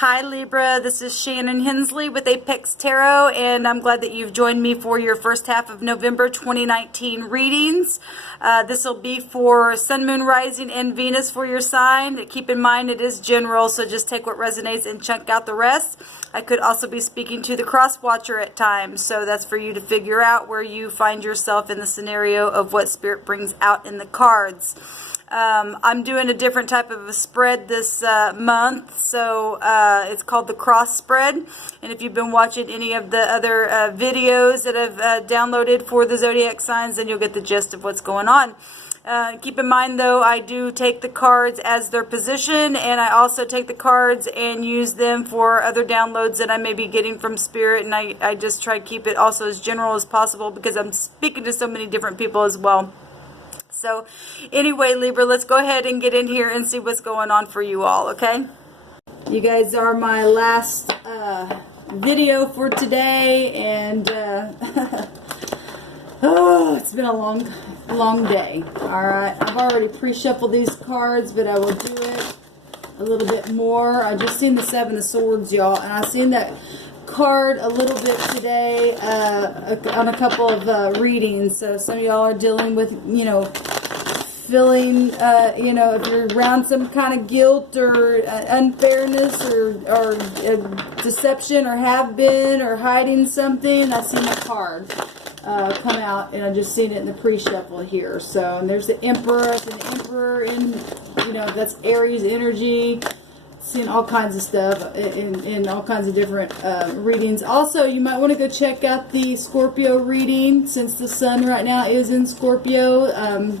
Hi Libra, this is Shannon Hensley with Apex Tarot, and I'm glad that you've joined me for your first half of November 2019 readings. This will be for Sun, Moon, Rising, and Venus for your sign. Keep in mind it is general, so just take what resonates and chunk out the rest. I could also be speaking to the cross watcher at times, so that's for you to figure out where you find yourself in the scenario of what Spirit brings out in the cards. I'm doing a different type of a spread this month, so it's called the cross spread. And if you've been watching any of the other videos that I've downloaded for the zodiac signs, then you'll get the gist of what's going on. Keep in mind, though, I do take the cards as their position, and I also take the cards and use them for other downloads that I may be getting from Spirit, and I just try to keep it also as general as possible because I'm speaking to so many different people as well. So anyway, Libra, let's go ahead and get in here and see what's going on for you all, okay? You guys are my last video for today, and oh, it's been a long day. All right, I've already pre-shuffled these cards, but I will do it a little bit more. I just seen the Seven of Swords, y'all, and I've seen that card a little bit today on a couple of readings. So some of y'all are dealing with, you know, feeling, you know, if you're around some kind of guilt or unfairness or deception, or have been, or hiding something. I've seen a card come out, and I've just seen it in the pre-shuffle here. So, and there's the Emperor, and the Emperor in, you know, that's Aries energy. Seeing all kinds of stuff in all kinds of different readings. Also, you might want to go check out the Scorpio reading, since the sun right now is in Scorpio.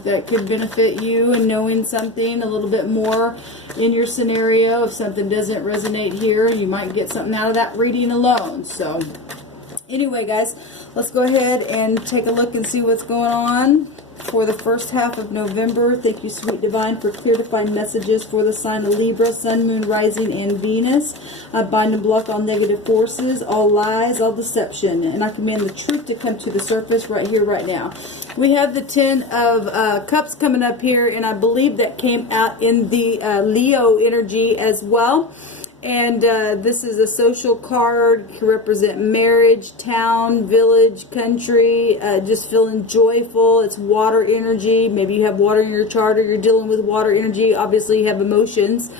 That could benefit you in knowing something a little bit more in your scenario. If something doesn't resonate here, you might get something out of that reading alone. So anyway, guys, let's go ahead and take a look and see what's going on for the first half of November. Thank you, Sweet Divine, for clear defined messages for the sign of Libra, Sun, Moon, Rising, and Venus. I bind and block all negative forces, all lies, all deception, and I command the truth to come to the surface right here, right now. We have the Ten of Cups coming up here, and I believe that came out in the Leo energy as well. And this is a social card. It can represent marriage, town, village, country, just feeling joyful. It's water energy. Maybe you have water in your chart, or you're dealing with water energy. Obviously, you have emotions.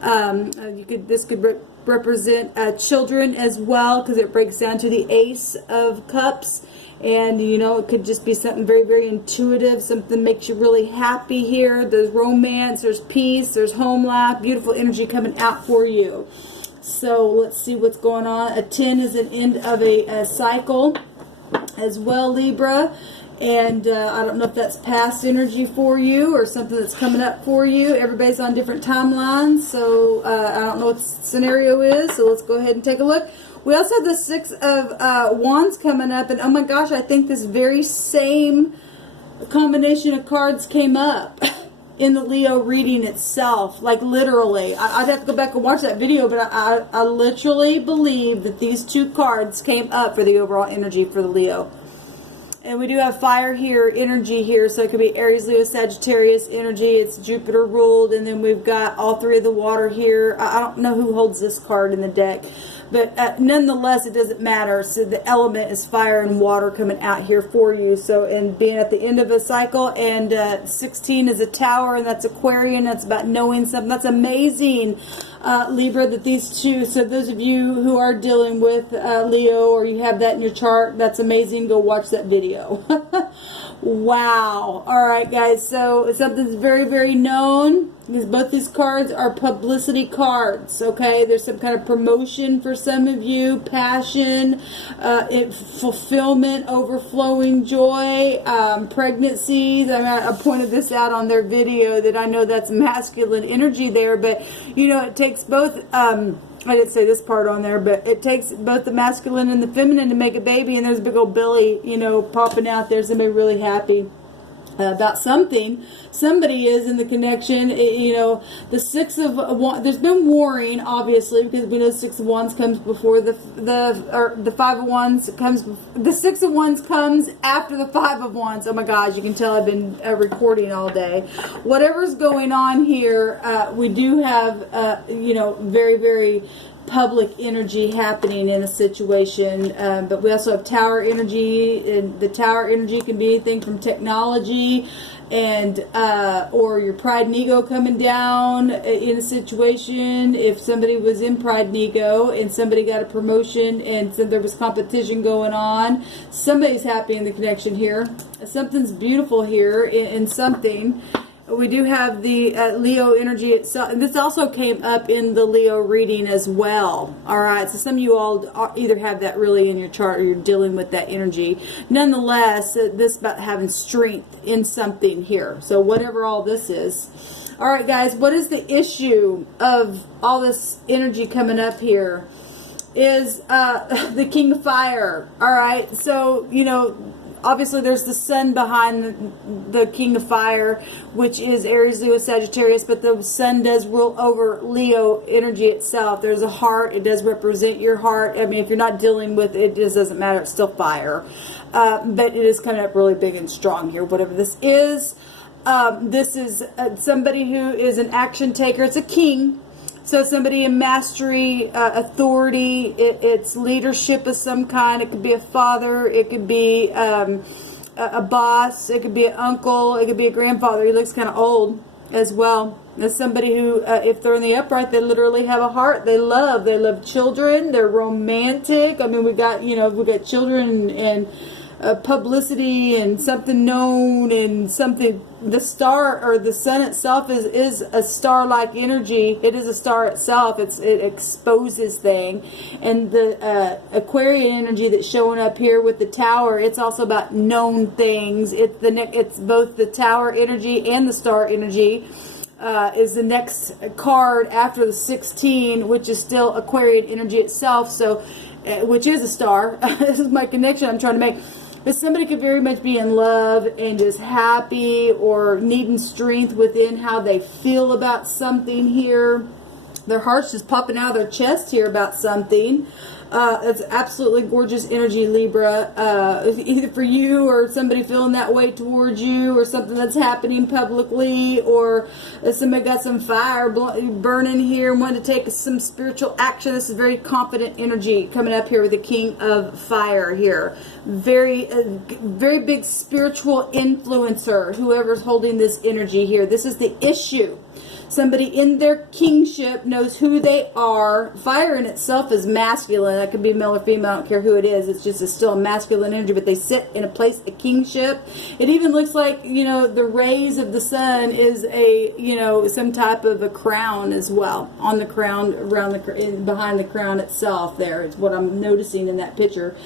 This could represent children as well, because it breaks down to the Ace of Cups. And, you know, it could just be something very, very intuitive. Something makes you really happy here. There's romance, there's peace, there's home life. Beautiful energy coming out for you. So let's see what's going on. A 10 is an end of a cycle as well, Libra. And I don't know if that's past energy for you or something that's coming up for you. Everybody's on different timelines. So I don't know what the scenario is. So let's go ahead and take a look. We also have the Six of Wands coming up, and oh my gosh, I think this very same combination of cards came up in the Leo reading itself, like literally. I'd have to go back and watch that video, but I literally believe that these two cards came up for the overall energy for the Leo. And we do have fire here, energy here, so it could be Aries, Leo, Sagittarius energy. It's Jupiter ruled, and then we've got all three of the water here. I don't know who holds this card in the deck, but nonetheless, it doesn't matter. So the element is fire and water coming out here for you. So, and being at the end of a cycle, and 16 is a tower, and that's Aquarian. That's about knowing something. That's amazing, Libra, that these two. So those of you who are dealing with Leo, or you have that in your chart, that's amazing. Go watch that video. Wow. All right, guys. So something's very, very known, because both these cards are publicity cards. Okay, there's some kind of promotion for some of you, passion, fulfillment, overflowing joy, pregnancies. I mean, I pointed this out on their video that I know that's masculine energy there, but you know, it takes both. I didn't say this part on there, but it takes both the masculine and the feminine to make a baby, and there's a big old belly, you know, popping out there. Somebody really happy about something. Somebody is in the connection. You know, the Six of Wands, there's been warring, obviously, because we know Six of Wands comes before the Five of Wands comes. The Six of Wands comes after the Five of Wands. Oh my gosh, you can tell I've been recording all day. Whatever's going on here, we do have, you know, very, very public energy happening in a situation. But we also have tower energy, and the tower energy can be anything from technology and or your pride and ego coming down in a situation. If somebody was in pride and ego and somebody got a promotion and so there was competition going on, somebody's happy in the connection here. Something's beautiful here in something. We do have the Leo energy itself. And this also came up in the Leo reading as well. All right. So some of you all either have that really in your chart or you're dealing with that energy. Nonetheless, this is about having strength in something here. So whatever all this is. All right, guys. What is the issue of all this energy coming up here? Is the King of Fire. All right. So, you know, obviously there's the sun behind the King of Fire, which is Aries, Leo, Sagittarius, but the sun does rule over Leo energy itself. There's a heart. It does represent your heart. I mean, if you're not dealing with it, it just doesn't matter. It's still fire. But it is coming up really big and strong here, whatever this is. This is somebody who is an action taker. It's a king. So somebody in mastery, authority, it's leadership of some kind. It could be a father. It could be a boss. It could be an uncle. It could be a grandfather. He looks kind of old as well. As somebody who, if they're in the upright, they literally have a heart. They love children. They're romantic. I mean, we got children and publicity and something known and something. The star or the sun itself is a star-like energy. It is a star itself. It exposes thing. And the Aquarian energy that's showing up here with the tower, it's also about known things. It's both the tower energy and the star energy. Is the next card after the 16, which is still Aquarian energy itself. So, which is a star. This is my connection I'm trying to make. But somebody could very much be in love and just happy or needing strength within how they feel about something here. Their heart's just popping out of their chest here about something. It's absolutely gorgeous energy, Libra. Either for you or somebody feeling that way towards you, or something that's happening publicly, or somebody got some fire burning here and wanted to take some spiritual action. This is very confident energy coming up here with the King of Fire here. Very big spiritual influencer, whoever's holding this energy here. This is the issue. Somebody in their kingship knows who they are. Fire in itself is masculine. That could be male or female. I don't care who it is. It's still a masculine energy, but they sit in a place of kingship. It even looks like, you know, the rays of the sun is some type of a crown as well. On the crown, behind the crown itself there. It's what I'm noticing in that picture.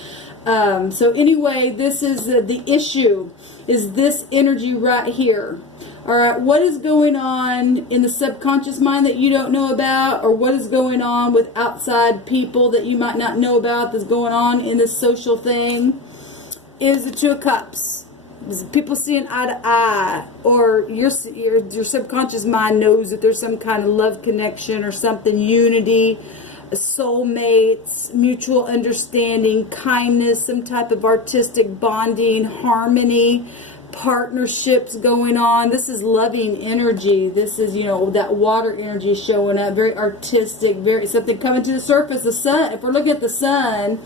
So anyway, this is the issue, is this energy right here. All right, what is going on in the subconscious mind that you don't know about, or what is going on with outside people that you might not know about that's going on in this social thing, is the Two of Cups. Is people seeing eye to eye, or your subconscious mind knows that there's some kind of love connection or something, unity, soulmates, mutual understanding, kindness, some type of artistic bonding, harmony, partnerships going on. This is loving energy. This is, you know, that water energy showing up, very artistic, very something coming to the surface. The sun, if we're looking at the sun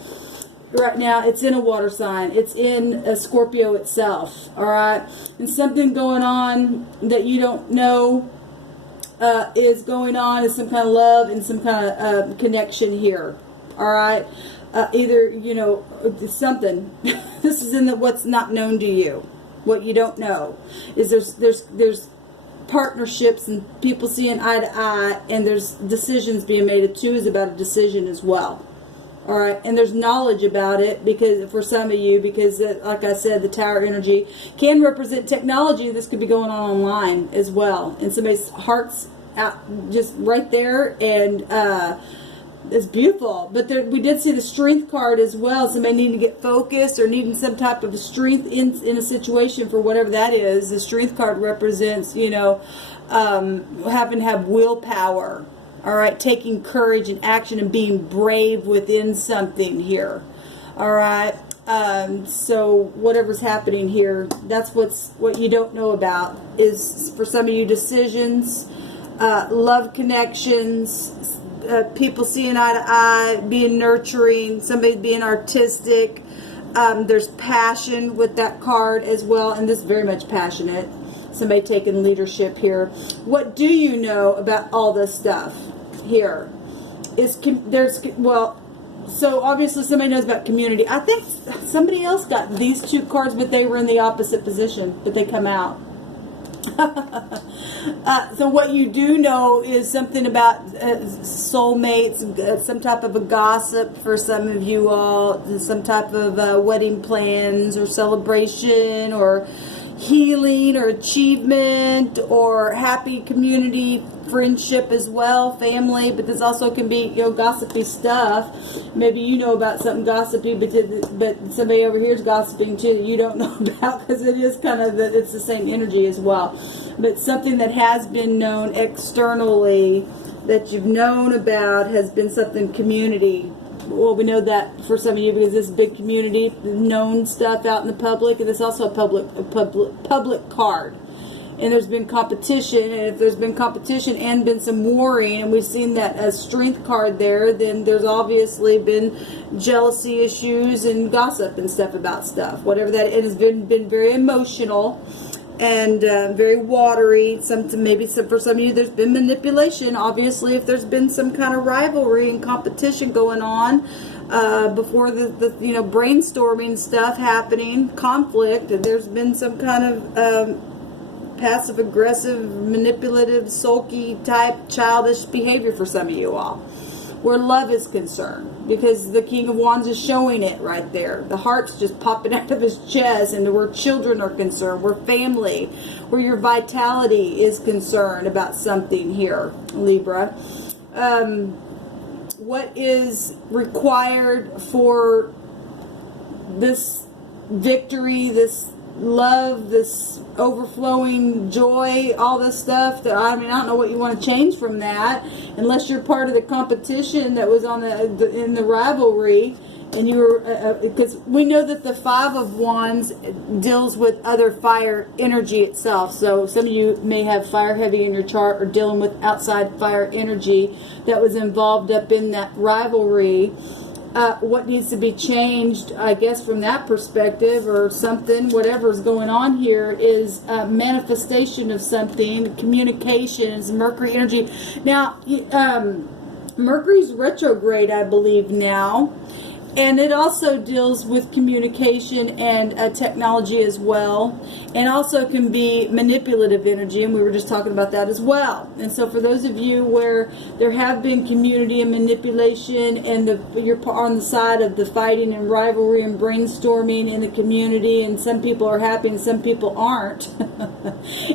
right now, it's in a water sign. It's in a Scorpio itself. All right, and something going on that you don't know is going on, is some kind of love and some kind of connection here. All right, either, you know, something. This is in the what's not known to you. What you don't know is there's partnerships and people seeing eye to eye, and there's decisions being made. A 2 is about a decision as well. All right, and there's knowledge about it, because for some of you, because like I said, the tower energy can represent technology. This could be going on online as well, and somebody's heart's out just right there, and it's beautiful. But we did see the strength card as well. Somebody needing to get focused or needing some type of strength in a situation for whatever that is. The strength card represents, you know, having to have willpower. All right, taking courage and action and being brave within something here. All right. So whatever's happening here, that's what you don't know about, is for some of you decisions, love connections, people seeing eye to eye, being nurturing, somebody being artistic. There's passion with that card as well, and this is very much passionate. Somebody taking leadership here. What do you know about all this stuff here? So obviously somebody knows about community. I think somebody else got these two cards, but they were in the opposite position, but they come out. So what you do know is something about soulmates, some type of a gossip for some of you all, some type of wedding plans or celebration or healing or achievement or happy community friendship as well, family, but this also can be, you know, gossipy stuff. Maybe you know about something gossipy, but somebody over here is gossiping too that you don't know about, because it is kind of it's the same energy as well. But something that has been known externally that you've known about has been something community. Well, we know that for some of you because this big community, known stuff out in the public, and it's also a public card. And there's been competition, and if there's been competition and been some warring, and we've seen that as strength card there, then there's obviously been jealousy issues and gossip and stuff about stuff. Whatever that, it has been very emotional and very watery. Maybe for some of you, there's been manipulation. Obviously, if there's been some kind of rivalry and competition going on before the brainstorming stuff happening, conflict, there's been some kind of passive aggressive, manipulative, sulky type childish behavior for some of you all, where love is concerned, because the King of Wands is showing it right there. The heart's just popping out of his chest, and where children are concerned, where family, where your vitality is concerned about something here, Libra. What is required for this victory, this love, this overflowing joy, all this stuff that I don't know what you want to change from that, unless you're part of the competition that was on in the rivalry, and you were because we know that the Five of Wands deals with other fire energy itself. So some of you may have fire heavy in your chart, or dealing with outside fire energy that was involved up in that rivalry. What needs to be changed, I guess, from that perspective, or something, whatever's going on here, is manifestation of something, communications, Mercury energy. Now, Mercury's retrograde, I believe, now. And it also deals with communication and technology as well. And also can be manipulative energy, and we were just talking about that as well. And so for those of you where there have been community and manipulation, and you're on the side of the fighting and rivalry and brainstorming in the community, and some people are happy and some people aren't,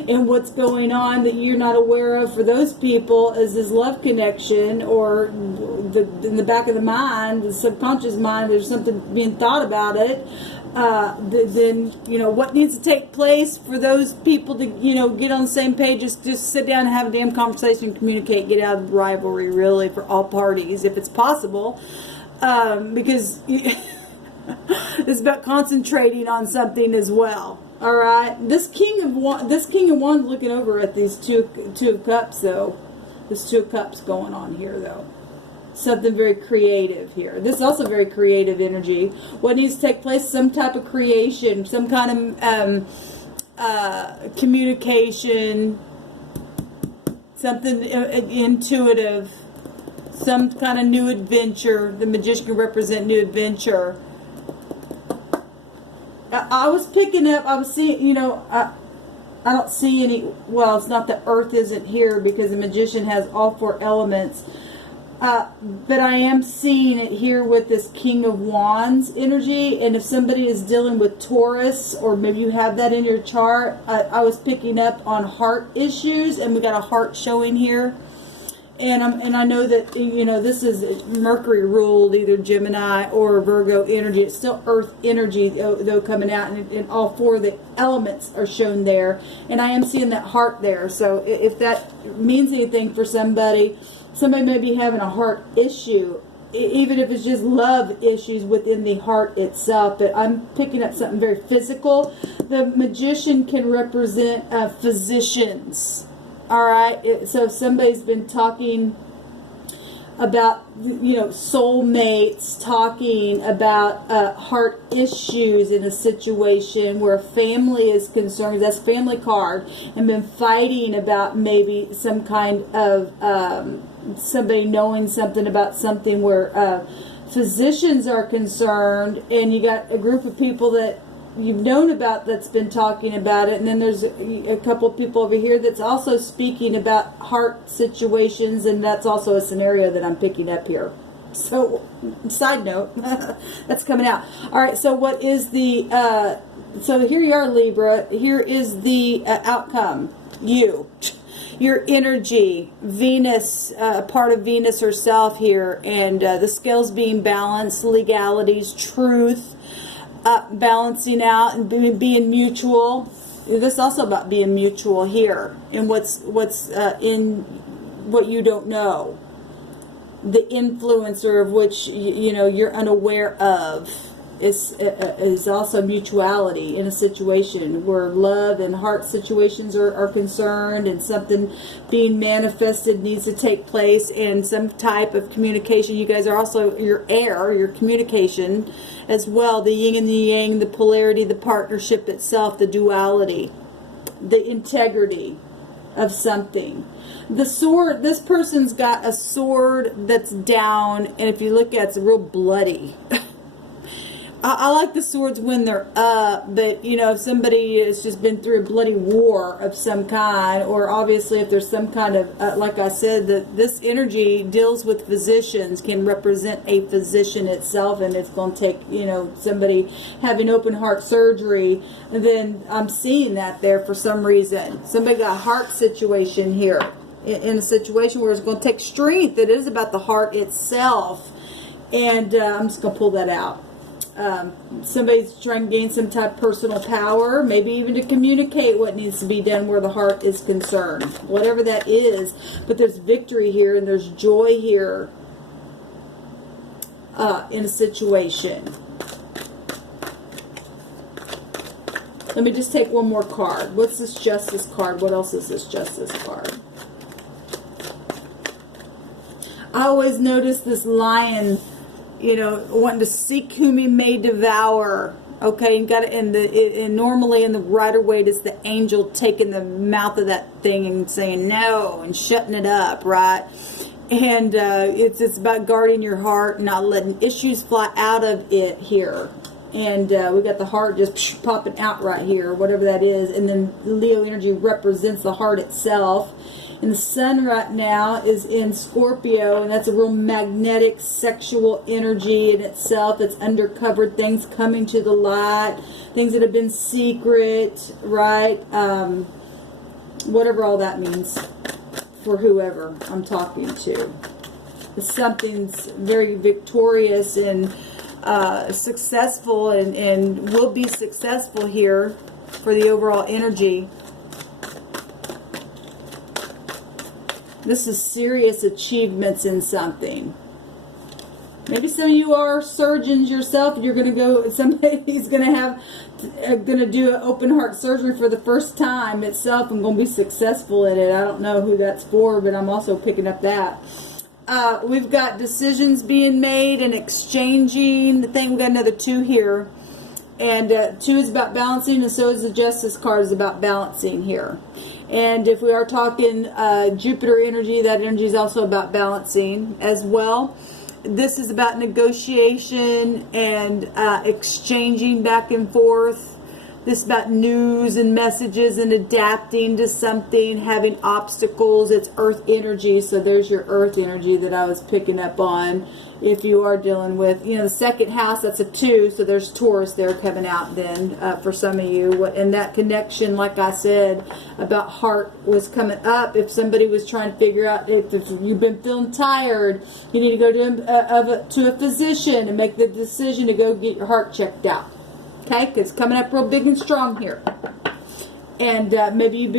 and what's going on that you're not aware of for those people is this love connection, or in the back of the mind, the subconscious mind, there's something being thought about it, then what needs to take place for those people to get on the same page, just sit down and have a damn conversation and communicate, get out of the rivalry, really, for all parties if it's possible, because it's about concentrating on something as well. All right, this King of Wands looking over at these two of Cups, though. There's Two of Cups going on here, though. Something very creative here. This is also very creative energy. What needs to take place? Some type of creation, some kind of communication, something intuitive, some kind of new adventure. The Magician can represent new adventure. I was picking up, I was seeing, I don't see any, well, it's not that Earth isn't here, because the Magician has all four elements. But I am seeing it here with this King of Wands energy. And if somebody is dealing with Taurus, or maybe you have that in your chart, I was picking up on heart issues, and we got a heart showing here. And I know that, this is Mercury ruled, either Gemini or Virgo energy. It's still Earth energy, though, coming out, and all four of the elements are shown there. And I am seeing that heart there. So if that means anything for somebody may be having a heart issue, even if it's just love issues within the heart itself. But I'm picking up something very physical. The Magician can represent physicians. All right, so if somebody's been talking about, you know, soulmates, talking about heart issues in a situation where family is concerned. That's family card, and been fighting about maybe some kind of somebody knowing something about something where physicians are concerned, and you got a group of people that you've known about that's been talking about it, and then there's a couple of people over here that's also speaking about heart situations, and that's also a scenario that I'm picking up here. So, side note, that's coming out. All right, so what is the, so here you are, Libra. Here is the outcome. Your energy, Venus, part of Venus herself here, and the scales being balanced, legalities, truth, balancing out and being mutual. This is also about being mutual here, and what's in what you don't know, the influencer of which you know you're unaware of, is also mutuality in a situation where love and heart situations are concerned, and something being manifested needs to take place, and some type of communication. You guys are also your air, your communication as well, the yin and the yang, the polarity, the partnership itself, the duality, the integrity of something. The sword, this person's got a sword that's down, and if you look at it, it's real bloody. I like the swords when they're up, but, you know, if somebody has just been through a bloody war of some kind, or obviously if there's some kind of, like I said, that this energy deals with physicians, can represent a physician itself, and it's going to take, you know, somebody having open heart surgery, and then I'm seeing that there for some reason. Somebody got a heart situation here, in a situation where it's going to take strength. It is about the heart itself, and I'm just going to pull that out. Somebody's trying to gain some type of personal power, maybe even to communicate what needs to be done where the heart is concerned, whatever that is. But there's victory here, and there's joy here in a situation. Let me just take one more card. What's this Justice card? What else is this Justice card? I always notice this lion, you know, wanting to seek whom he may devour. Okay, and got it. And normally in the Rider-Waite is the angel taking the mouth of that thing and saying no and shutting it up, right? And it's about guarding your heart, not letting issues fly out of it here. And we got the heart just popping out right here, whatever that is. And then Leo energy represents the heart itself. And the sun right now is in Scorpio, and that's a real magnetic sexual energy in itself. It's undercovered things coming to the light, things that have been secret, right? Whatever all that means for whoever I'm talking to. Something's very victorious and successful, and will be successful here for the overall energy. This is serious achievements in something. Maybe some of you are surgeons yourself, and you're going to go, somebody's going to do an open heart surgery for the first time itself, and going to be successful in it. I don't know who that's for, but I'm also picking up that. We've got decisions being made and exchanging. The thing, we've got another 2 here. And 2 is about balancing, and so is the Justice card is about balancing here. And if we are talking Jupiter energy, that energy is also about balancing as well. This is about negotiation and exchanging back and forth. This is about news and messages and adapting to something, having obstacles. It's Earth energy, so there's your Earth energy that I was picking up on. If you are dealing with, you know, the second house, that's a 2, so there's Taurus there coming out then for some of you. And that connection, like I said, about heart was coming up. If somebody was trying to figure out if you've been feeling tired, you need to go to a physician and make the decision to go get your heart checked out. Okay, because it's coming up real big and strong here. And maybe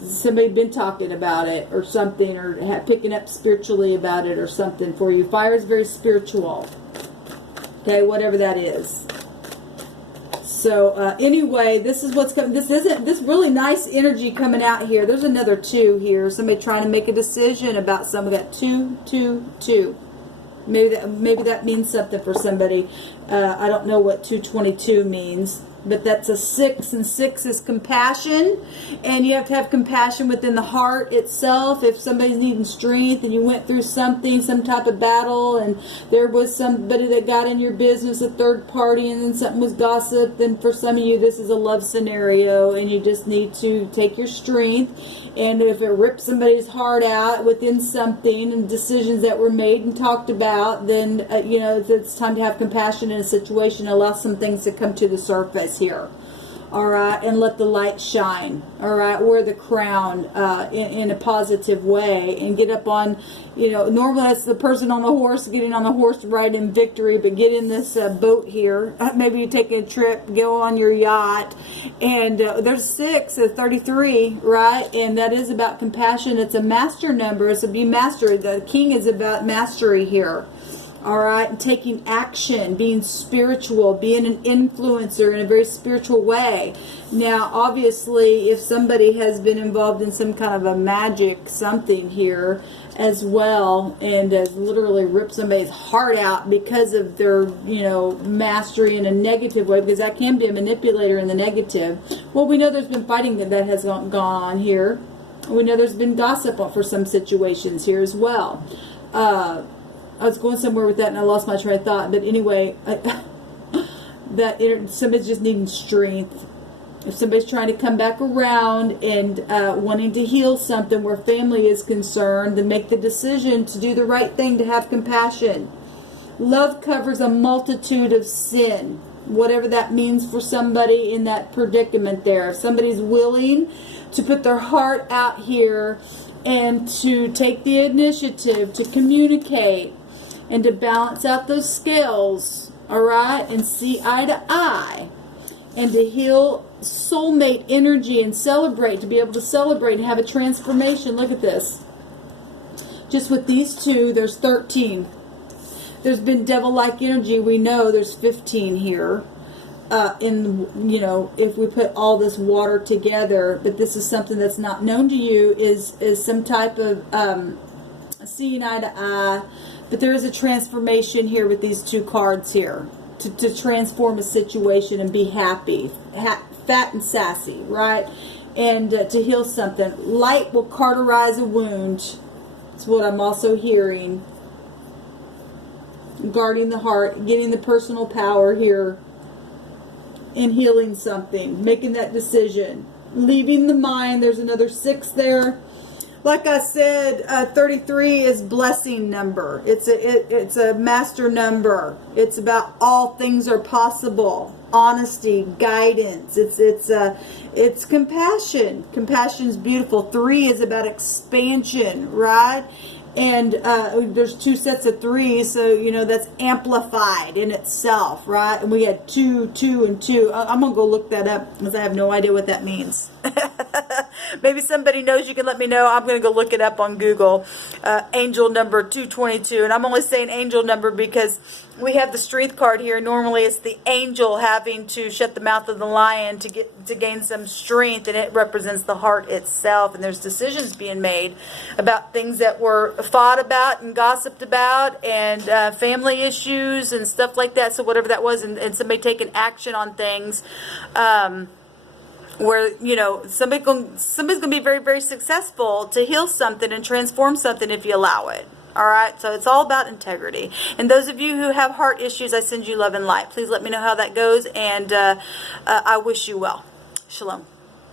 somebody's been talking about it or something, or picking up spiritually about it or something for you. Fire is very spiritual. Okay, whatever that is. So anyway, this is what's coming. This really nice energy coming out here. There's another 2 here. Somebody trying to make a decision about something. We got 2, 2, 2. Maybe that means something for somebody. I don't know what 222 means, but that's a 6, and 6 is compassion, and you have to have compassion within the heart itself. If somebody's needing strength and you went through something, some type of battle, and there was somebody that got in your business, a third party, and then something was gossip, then for some of you this is a love scenario, and you just need to take your strength. And if it rips somebody's heart out within something and decisions that were made and talked about, then it's time to have compassion in a situation. Allow some things to come to the surface here. All right, and let the light shine. All right, wear the crown in a positive way, and get up on, normally that's the person on the horse getting on the horse to ride in victory, but get in this boat here. Maybe you take a trip, go on your yacht, and there's 6, 33, right? And that is about compassion. It's a master number. It's a be master. The king is about mastery here. All right, taking action, being spiritual, being an influencer in a very spiritual way. Now, obviously, if somebody has been involved in some kind of a magic something here as well, and has literally ripped somebody's heart out because of their, mastery in a negative way, because that can be a manipulator in the negative. Well, we know there's been fighting that has gone on here. We know there's been gossip for some situations here as well. I was going somewhere with that and I lost my train of thought. But anyway, somebody's just needing strength. If somebody's trying to come back around and wanting to heal something where family is concerned, then make the decision to do the right thing, to have compassion. Love covers a multitude of sin, whatever that means for somebody in that predicament there. If somebody's willing to put their heart out here and to take the initiative to communicate and to balance out those scales, all right, and see eye to eye, and to heal soulmate energy and celebrate, to be able to celebrate and have a transformation. Look at this. Just with these two, there's 13. There's been devil-like energy. We know there's 15 here. If we put all this water together, but this is something that's not known to you, is some type of seeing eye to eye. But there is a transformation here with these two cards here to transform a situation and be happy, fat and sassy, right? And to heal something. Light will cauterize a wound. That's what I'm also hearing. Guarding the heart, getting the personal power here, and healing something, making that decision, leaving the mind. There's another 6 there. Like I said, 33 is blessing number. It's a master number. It's about all things are possible. Honesty, guidance. It's compassion. Compassion's beautiful. 3 is about expansion, right? And there's 2 sets of 3, so that's amplified in itself, right? And we had 2, 2, and 2. I'm gonna go look that up because I have no idea what that means. Maybe somebody knows. You can let me know. I'm gonna go look it up on Google. Angel number 222, and I'm only saying angel number because we have the strength card here. Normally, it's the angel having to shut the mouth of the lion to gain some strength, and it represents the heart itself. And there's decisions being made about things that were fought about and gossiped about, and family issues and stuff like that. So whatever that was, and somebody taking action on things. Where somebody's going to be very, very successful to heal something and transform something if you allow it. All right, so it's all about integrity. And those of you who have heart issues, I send you love and light. Please let me know how that goes, and I wish you well. Shalom.